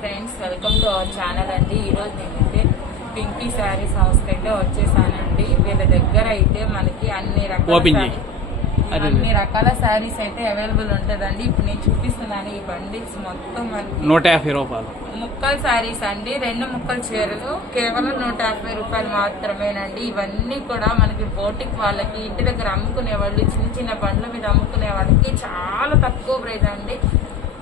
Friends, welcome to our channel అండి. ఈరోజు నేనైతే పింకీ శారీస్ హౌస్కి అయితే వచ్చేసానండి. వీళ్ళ దగ్గర అయితే మనకి అన్ని రకాల శారీస్ అయితే అవైలబుల్ ఉంటుందండి. ఇప్పుడు నేను చూపిస్తున్నాను ఈ బండిల్స్ మొత్తం మనకి 150 రూపాయలు ముక్కల శారీస్ అండి. 2 ముక్కల చీరలు కేవలం 150 రూపాయలు మాత్రమేనండి. ఇవన్నీ కూడా మనకి బోటిక్ వాళ్ళకి, ఇంటి దగ్గర అమ్ముకునే వాళ్ళు, చిన్న చిన్న బండ్ల మీద అమ్ముకునే వాళ్ళకి చాలా తక్కువ ప్రైస్ అండి.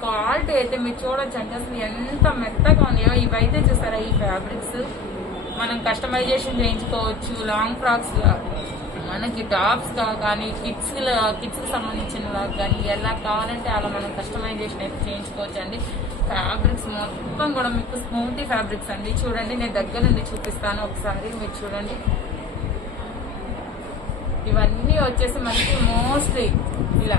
క్వాలిటీ అయితే మీరు చూడొచ్చు అంటే అసలు ఎంత మెత్తగా ఉన్నాయో. ఇవైతే చూసారా, ఈ ఫ్యాబ్రిక్స్ మనం కస్టమైజేషన్ చేయించుకోవచ్చు. లాంగ్ ఫ్రాక్స్ మనకి టాప్స్ కానీ కిడ్స్ కి సంబంధించిన కానీ ఎలా కావాలంటే అలా మనం కస్టమైజేషన్ అయితే చేయించుకోవచ్చు అండి. ఫ్యాబ్రిక్స్ మొత్తం కూడా మీకు స్మూతీ ఫ్యాబ్రిక్స్ అండి. చూడండి, నేను దగ్గర నుండి చూపిస్తాను ఒకసారి, మీరు చూడండి. ఇవన్నీ వచ్చేసి మనకి మోస్ట్లీ ఇలా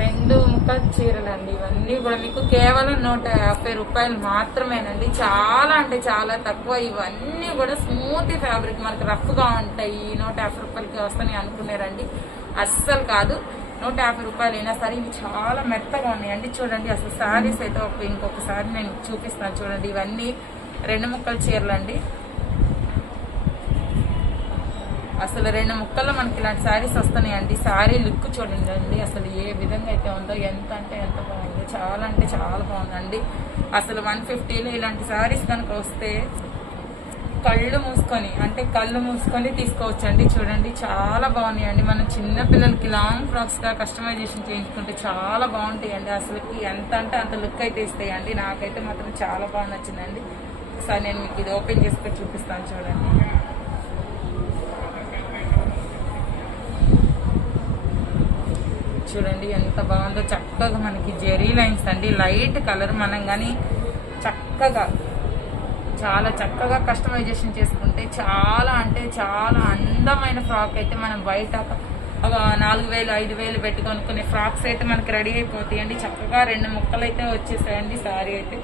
2 ముక్కల చీరలు అండి. ఇవన్నీ కూడా మీకు కేవలం 150 రూపాయలు మాత్రమేనండి. చాలా అంటే చాలా తక్కువ. ఇవన్నీ కూడా స్మూత్ ఫ్యాబ్రిక్, మనకి రఫ్ గా ఉంటాయి. 150 రూపాయలకి వస్తాయి అనుకున్నారండి, అస్సలు కాదు. 150 రూపాయలు అయినా సరే ఇవి చాలా మెత్తగా ఉన్నాయండి. చూడండి, అసలు శారీస్ అయితే ఇంకొకసారి నేను చూపిస్తాను. చూడండి, ఇవన్నీ 2 ముక్కల చీరలు అండి. అసలు 2 ముక్కల్లో మనకి ఇలాంటి శారీస్ వస్తున్నాయండి. శారీ లుక్ చూడండి అండి, అసలు ఏ విధంగా అయితే ఉందో, ఎంత అంటే ఎంత బాగుందో, చాలా అంటే చాలా బాగుందండి. అసలు 150లో ఇలాంటి శారీస్ కనుక వస్తే కళ్ళు మూసుకొని తీసుకోవచ్చండి. చూడండి, చాలా బాగున్నాయండి. మనం చిన్న పిల్లలకి లాంగ్ ఫ్రాక్స్ గా కస్టమైజేషన్ చేయించుకుంటే చాలా బాగుంటాయండి. అసలుకి ఎంత అంటే అంత లుక్ అయితే ఇస్తాయండి. నాకైతే మాత్రం చాలా బాగా నచ్చిందండి. ఒకసారి నేను మీకు ఇది ఓపెన్ చేసుకొని చూపిస్తాను. చూడండి, చూడండి ఎంత బాగుందో. చక్కగా మనకి జెరీ లైన్స్ అండి, లైట్ కలర్. మనం కానీ చాలా చక్కగా కస్టమైజేషన్ చేసుకుంటే చాలా అంటే చాలా అందమైన ఫ్రాక్ అయితే మనం బయట 4000 5000 పెట్టి కొనుక్కునే ఫ్రాక్స్ అయితే మనకి రెడీ అయిపోతాయండి. చక్కగా 2 ముక్కలు అయితే వచ్చేసాయండి. శారీ అయితే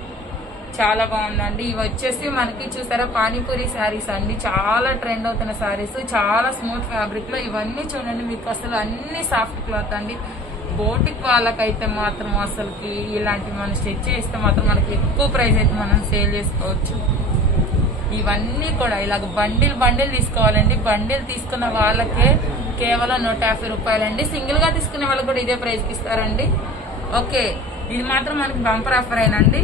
చాలా బాగుందండి. ఇవి వచ్చేసి మనకి చూసారా, పానీపూరి శారీస్ అండి. చాలా ట్రెండ్ అవుతున్న శారీస్, చాలా స్మూత్ ఫ్యాబ్రిక్ లో. ఇవన్నీ చూడండి, మీకు అసలు అన్ని సాఫ్ట్ క్లాత్ అండి. బోటిక్ వాళ్ళకైతే మాత్రం అసలుకి ఇలాంటివి మనం స్టిచ్ చేస్తే మాత్రం మనకి ఎక్కువ ప్రైస్ అయితే మనం సేల్ చేసుకోవచ్చు. ఇవన్నీ కూడా ఇలాగ బండిల్ తీసుకోవాలండి. బండిల్ తీసుకున్న వాళ్ళకే కేవలం 150 రూపాయలండి. సింగిల్ గా తీసుకునే వాళ్ళకి కూడా ఇదే ప్రైస్కి ఇస్తారండి. ఓకే, ఇది మాత్రం మనకి బంపర్ ఆఫర్ అయినండి.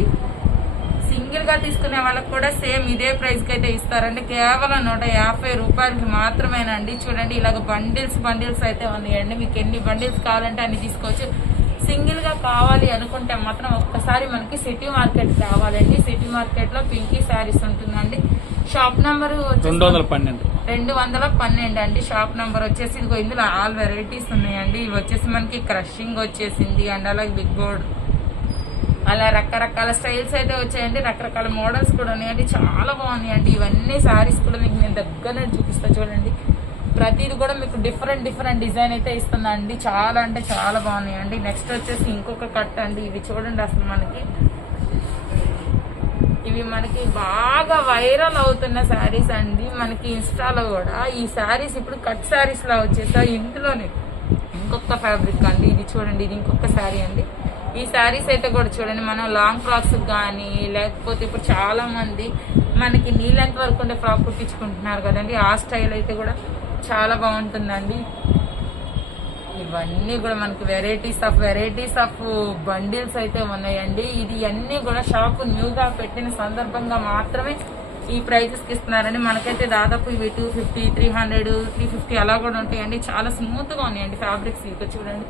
సింగిల్ గా తీసుకునే వాళ్ళకి కూడా సేమ్ ఇదే ప్రైస్ కి అయితే ఇస్తారండి. కేవలం 150 రూపాయలకి మాత్రమేనండి. చూడండి, ఇలాగ బండిల్స్ అయితే ఉన్నాయండి. మీకు ఎన్ని బండిల్స్ కావాలంటే అన్ని తీసుకోవచ్చు. సింగిల్ గా కావాలి అనుకుంటే మాత్రం ఒక్కసారి మనకి సిటీ మార్కెట్ కావాలండి. సిటీ మార్కెట్ లో పింకీ శారీస్ ఉంటుందండి. షాప్ నంబర్ 212 అండి. షాప్ నంబర్ వచ్చేసి ఇదిగో. ఇందులో ఆల్ వెరైటీస్ ఉన్నాయండి. ఇవి వచ్చేసి మనకి క్రషింగ్ వచ్చేసింది అండ్ అలాగే బిగ్ బోర్డ్, అలా రకరకాల స్టైల్స్ అయితే వచ్చాయండి. రకరకాల మోడల్స్ కూడా ఉన్నాయండి. చాలా బాగున్నాయండి. ఇవన్నీ శారీస్ కూడా మీకు నేను దగ్గర చూపిస్తా. చూడండి, ప్రతిది కూడా మీకు డిఫరెంట్ డిజైన్ అయితే ఇస్తుందండి. చాలా అంటే చాలా బాగున్నాయండి. నెక్స్ట్ వచ్చేసి ఇంకొక కట్ అండి. ఇవి చూడండి, అసలు ఇవి మనకి బాగా వైరల్ అవుతున్న శారీస్ అండి. మనకి ఇన్స్టాలో కూడా ఈ శారీస్ ఇప్పుడు కట్ శారీస్ లా వచ్చేసాయి. ఇందులోనే ఇంకొక ఫ్యాబ్రిక్ అండి. ఇది చూడండి, ఇది ఇంకొక శారీ అండి. ఈ శారీస్ అయితే కూడా చూడండి, మనం లాంగ్ ఫ్రాక్స్ కానీ, లేకపోతే ఇప్పుడు చాలా మంది మనకి నీ లెంత్ వరకు ఉండే ఫ్రాక్ కుట్టించుకుంటున్నారు కదండి. ఆ స్టైల్ అయితే కూడా చాలా బాగుంటుందండి. ఇవన్నీ కూడా మనకి వెరైటీస్ ఆఫ్ బండిల్స్ అయితే ఉన్నాయండి. ఇది అన్ని కూడా షాపు న్యూగా పెట్టిన సందర్భంగా మాత్రమే ఈ ప్రైజెస్ కి ఇస్తున్నారండి. మనకైతే దాదాపు ఇవి 250 300 350 అలా కూడా ఉంటాయండి. చాలా స్మూత్ గా ఉన్నాయండి ఫ్యాబ్రిక్స్. ఇక చూడండి,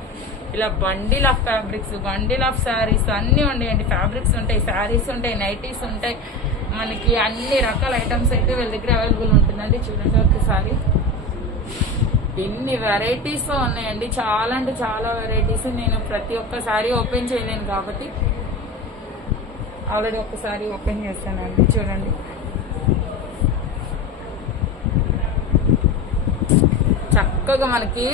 ఇలా bundle of fabrics, bundle of saris అన్ని ఉన్నాయండి. ఫ్యాబ్రిక్స్ ఉంటాయి, శారీస్ ఉంటాయి, నైటీస్ ఉంటాయి. మనకి అన్ని రకాల ఐటమ్స్ అయితే వీళ్ళ దగ్గర అవైలబుల్ ఉంటుందండి. చూడండి ఒకసారి, ఎన్ని వెరైటీస్ ఉన్నాయండి. చాలా అంటే చాలా వెరైటీస్. నేను ప్రతి ఒక్కసారి ఓపెన్ చేయలేను కాబట్టి ఆల్రెడీ ఒక్కసారి ఓపెన్ చేస్తానండి. చూడండి, చక్కగా మనకి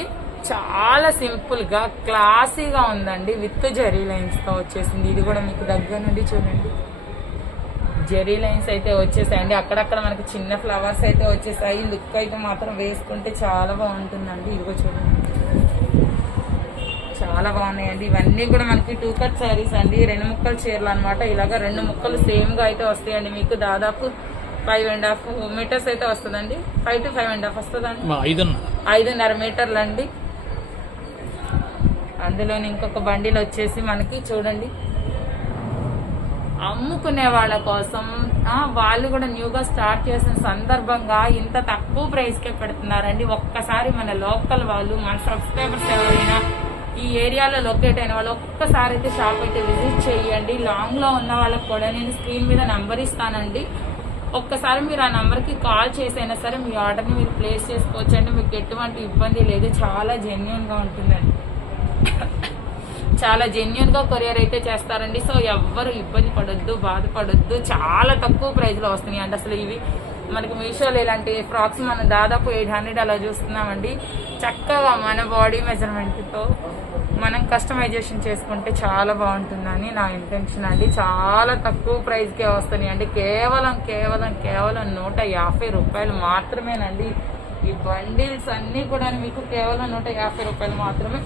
చాలా సింపుల్ గా క్లాసీగా ఉందండి. విత్ జెరీ లైన్స్ తో వచ్చేసింది. ఇది కూడా మీకు దగ్గర నుండి చూడండి, జెరీ లైన్స్ అయితే వచ్చేసాయండి. అక్కడక్కడ మనకి చిన్న ఫ్లవర్స్ అయితే వచ్చేసాయి. లుక్ అయితే మాత్రం వేసుకుంటే చాలా బాగుంటుందండి. ఇదిగో చూడండి, చాలా బాగున్నాయండి. ఇవన్నీ కూడా మనకి 2 కట్ శారీస్ అండి, 2 ముక్కల చీరలు అనమాట. ఇలాగ 2 ముక్కలు సేమ్ గా అయితే వస్తాయండి. మీకు దాదాపు 5.5 మీటర్స్ అయితే వస్తుందండి. 5 to 5.5 వస్తుందండి. 5.5 మీటర్లు అండి. అందులోని ఇంకొక బండిల్ వచ్చేసి మనకి చూడండి, అమ్ముకునే వాళ్ళ కోసం వాళ్ళు కూడా న్యూగా స్టార్ట్ చేసిన సందర్భంగా ఇంత తక్కువ ప్రైస్ కే పెడుతున్నారండి. ఒక్కసారి మన లోకల్ వాళ్ళు, మన సబ్స్క్రైబర్స్ ఎవరైనా ఈ ఏరియాలో లొకేట్ అయిన వాళ్ళు ఒక్కసారి అయితే షాప్ అయితే విజిట్ చేయండి. లాంగ్ లో ఉన్న వాళ్ళకి కూడా నేను స్క్రీన్ మీద నంబర్ ఇస్తానండి. ఒక్కసారి మీరు ఆ నంబర్కి కాల్ చేసైనా సరే మీ ఆర్డర్ని మీరు ప్లేస్ చేసుకోవచ్చండి. మీకు ఎటువంటి ఇబ్బంది లేదు. చాలా జెన్యున్ గా ఉంటుందండి. చాలా జెన్యున్ గా కొరియర్ అయితే చేస్తారండి. సో ఎవ్వరు ఇబ్బంది పడొద్దు, బాధపడొద్దు. చాలా తక్కువ ప్రైస్ లో వస్తున్నాయి అండి. అసలు ఇవి మనకి మీషోలో ఇలాంటి ఫ్రాక్స్ మనం దాదాపు 800 అలా చూస్తున్నామండి. చక్కగా మన బాడీ మెజర్మెంట్ తో మనం కస్టమైజేషన్ చేసుకుంటే చాలా బాగుంటుందని నా ఇంటెన్షన్ అండి. చాలా తక్కువ ప్రైస్ కే వస్తున్నాయి అండి. కేవలం 150 రూపాయలు మాత్రమేనండి. ఈ బండిల్స్ అన్ని కూడా మీకు కేవలం 150 రూపాయలు మాత్రమే.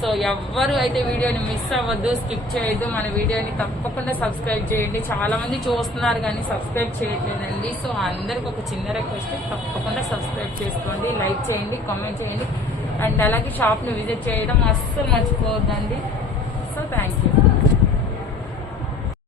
సో ఎవ్వరు అయితే వీడియోని మిస్ అవ్వద్దు, స్కిప్ చేయొద్దు. మన వీడియోని తప్పకుండా సబ్స్క్రైబ్ చేయండి. చాలా మంది చూస్తున్నారు కానీ సబ్స్క్రైబ్ చేయట్లేదండి. సో అందరికి ఒక చిన్న రిక్వెస్ట్, తప్పకుండా సబ్స్క్రైబ్ చేసుకోండి, లైక్ చేయండి, కామెంట్ చేయండి. అండ్ అలాగే షాప్ని విజిట్ చేయడం అస్సలు మర్చిపోవద్దండి. So thank you.